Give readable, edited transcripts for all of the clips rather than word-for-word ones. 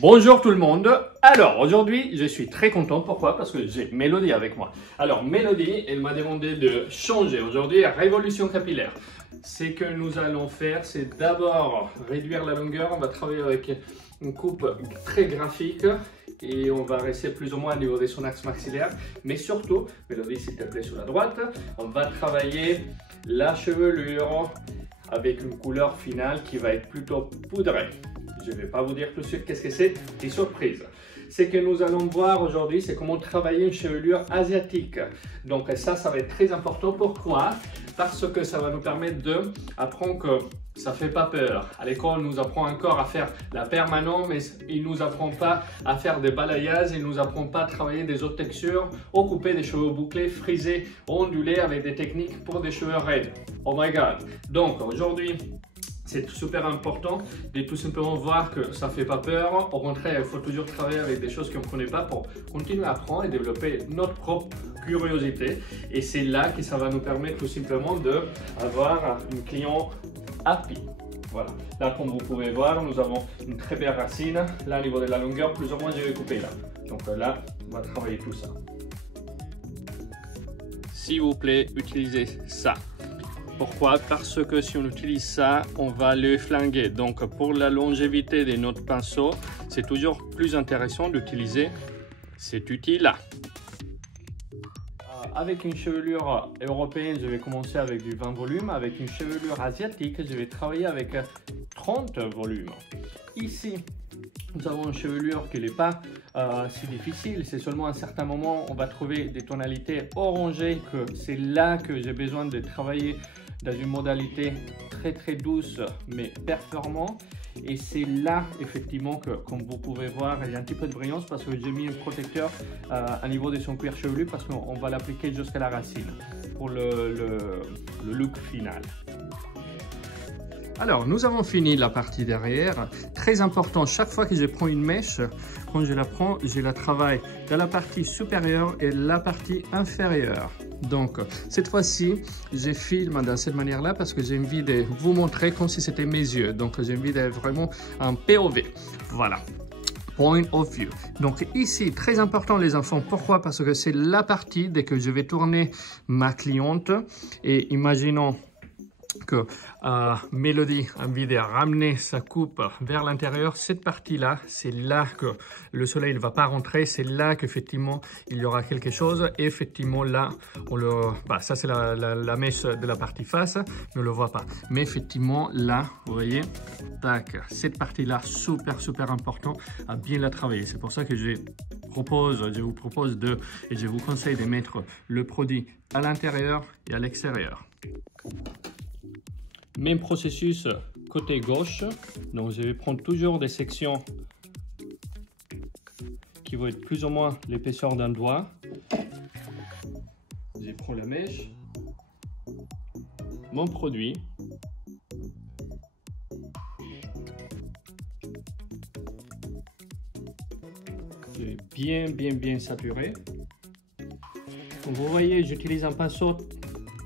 Bonjour tout le monde. Alors aujourd'hui je suis très content. Pourquoi? Parce que j'ai Mélodie avec moi. Alors Mélodie, elle m'a demandé de changer aujourd'hui révolution capillaire. Ce que nous allons faire, c'est d'abord réduire la longueur. On va travailler avec une coupe très graphique et on va rester plus ou moins au niveau de son axe maxillaire. Mais surtout, Mélodie s'il te plaît sur la droite, on va travailler la chevelure avec une couleur finale qui va être plutôt poudrée. Je ne vais pas vous dire tout de suite qu'est-ce que c'est, des surprises. Ce que nous allons voir aujourd'hui, c'est comment travailler une chevelure asiatique. Donc ça va être très important. Pourquoi? Parce que ça va nous permettre d'apprendre que ça ne fait pas peur. À l'école, on nous apprend encore à faire la permanente, mais il ne nous apprend pas à faire des balayages, il ne nous apprend pas à travailler des autres textures, ou couper des cheveux bouclés, frisés, ondulés avec des techniques pour des cheveux raides. Oh my god! Donc aujourd'hui, c'est super important de tout simplement voir que ça ne fait pas peur. Au contraire, il faut toujours travailler avec des choses qu'on ne connaît pas pour continuer à apprendre et développer notre propre curiosité. Et c'est là que ça va nous permettre tout simplement d'avoir une client happy. Voilà. Là, comme vous pouvez voir, nous avons une très belle racine. Là, au niveau de la longueur, plus ou moins, je vais couper là. Donc là, on va travailler tout ça. S'il vous plaît, utilisez ça. Pourquoi? Parce que si on utilise ça, on va le flinguer. Donc pour la longévité de notre pinceau, c'est toujours plus intéressant d'utiliser cet outil-là. Avec une chevelure européenne, je vais commencer avec du 20 volumes. Avec une chevelure asiatique, je vais travailler avec 30 volumes. Ici, nous avons une chevelure qui n'est pas si difficile. C'est seulement à un certain moment, on va trouver des tonalités orangées, que c'est là que j'ai besoin de travailler dans une modalité très douce mais performante. Et c'est là effectivement que, comme vous pouvez voir, il y a un petit peu de brillance parce que j'ai mis un protecteur à niveau de son cuir chevelu parce qu'on va l'appliquer jusqu'à la racine pour le look final. Alors, nous avons fini la partie derrière. Très important, chaque fois que je prends une mèche, quand je la prends, je la travaille dans la partie supérieure et la partie inférieure. Donc, cette fois-ci, je filme de cette manière-là parce que j'ai envie de vous montrer comme si c'était mes yeux. Donc, j'ai envie d'être vraiment un POV. Voilà. Point of view. Donc ici, très important les enfants. Pourquoi? Parce que c'est la partie dès que je vais tourner ma cliente. Et imaginons que Mélodie a envie de ramener sa coupe vers l'intérieur. Cette partie-là, c'est là que le soleil ne va pas rentrer. C'est là qu'effectivement, il y aura quelque chose. Et effectivement, là, ça c'est la mèche de la partie face, mais on ne le voit pas. Mais effectivement, là, vous voyez, tac, cette partie-là, super important à bien la travailler. C'est pour ça que je vous propose et je vous conseille de mettre le produit à l'intérieur et à l'extérieur. Même processus côté gauche, donc je vais prendre toujours des sections qui vont être plus ou moins l'épaisseur d'un doigt. Je prends la mèche, mon produit, je vais bien saturer. Comme vous voyez, j'utilise un pinceau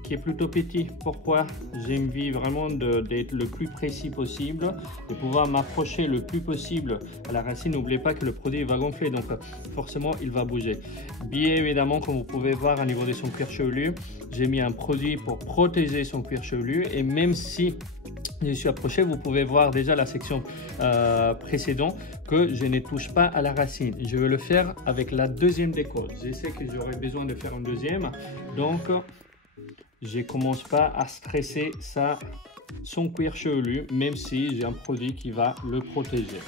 qui est plutôt petit. Pourquoi? J'ai envie vraiment d'être le plus précis possible, de pouvoir m'approcher le plus possible à la racine. N'oubliez pas que le produit va gonfler, donc forcément il va bouger. Bien évidemment, comme vous pouvez voir au niveau de son cuir chevelu, j'ai mis un produit pour protéger son cuir chevelu, et même si je suis approché, vous pouvez voir déjà la section précédente que je ne touche pas à la racine. Je vais le faire avec la deuxième décolle. Je sais que j'aurai besoin de faire une deuxième, donc je ne commence pas à stresser son cuir chevelu, même si j'ai un produit qui va le protéger.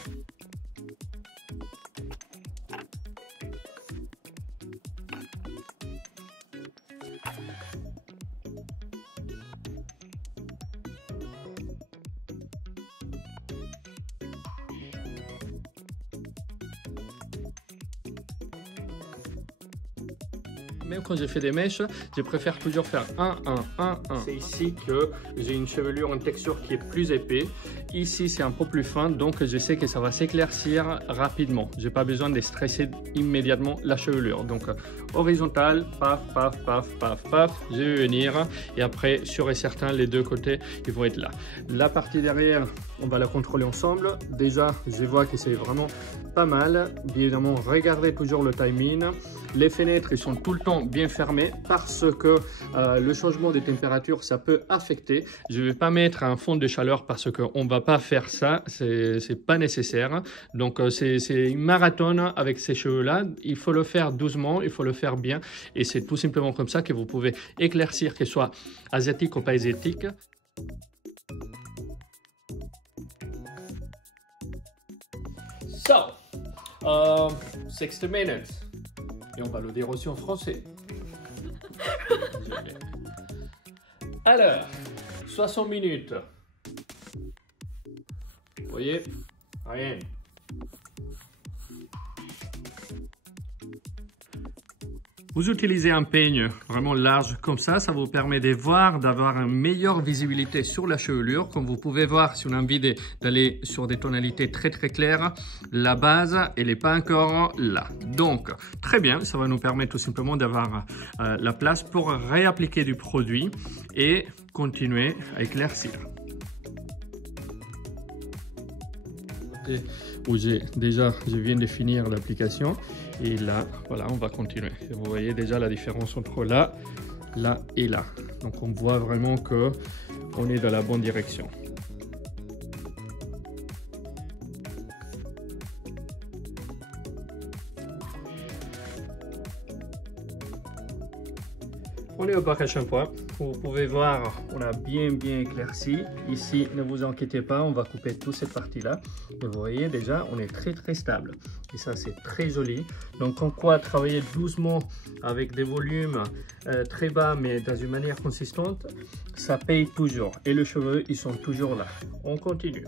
Même quand je fais des mèches, je préfère toujours faire 1, 1, 1, 1. C'est ici que j'ai une chevelure, une texture qui est plus épais. ici c'est un peu plus fin, donc je sais que ça va s'éclaircir rapidement. J'ai pas besoin de stresser immédiatement la chevelure. Donc horizontale, paf, paf, paf, paf, paf, je vais venir et après sûr et certain les deux côtés ils vont être là. La partie derrière, on va la contrôler ensemble. Déjà, je vois que c'est vraiment pas mal. Bien évidemment, regardez toujours le timing. Les fenêtres, ils sont tout le temps bien fermées parce que le changement de température, ça peut affecter. Je ne vais pas mettre un fond de chaleur parce qu'on ne va pas faire ça. C'est pas nécessaire. Donc, c'est une marathon avec ces cheveux-là. Il faut le faire doucement, il faut le faire bien. Et c'est tout simplement comme ça que vous pouvez éclaircir, que ce soit asiatique ou pas asiatique. So, 60 minutes. Et on va le dire aussi en français. Alors, 60 minutes. Vous voyez, rien. Vous utilisez un peigne vraiment large comme ça vous permet de voir, d'avoir une meilleure visibilité sur la chevelure. Comme vous pouvez voir, si on a envie d'aller sur des tonalités très claires, la base, elle n'est pas encore là. Donc, très bien, ça va nous permettre tout simplement d'avoir la place pour réappliquer du produit et continuer à éclaircir. Où je viens de finir l'application et là voilà, on va continuer. Et vous voyez déjà la différence entre là et là, donc on voit vraiment que on est dans la bonne direction. On est au bac à shampoing. Vous pouvez voir, on a bien éclairci. Ici, ne vous inquiétez pas, on va couper toute cette partie-là. Et vous voyez déjà, on est très stable. Et ça, c'est très joli. Donc, en quoi travailler doucement avec des volumes très bas, mais dans une manière consistante, ça paye toujours. Et les cheveux, ils sont toujours là. On continue.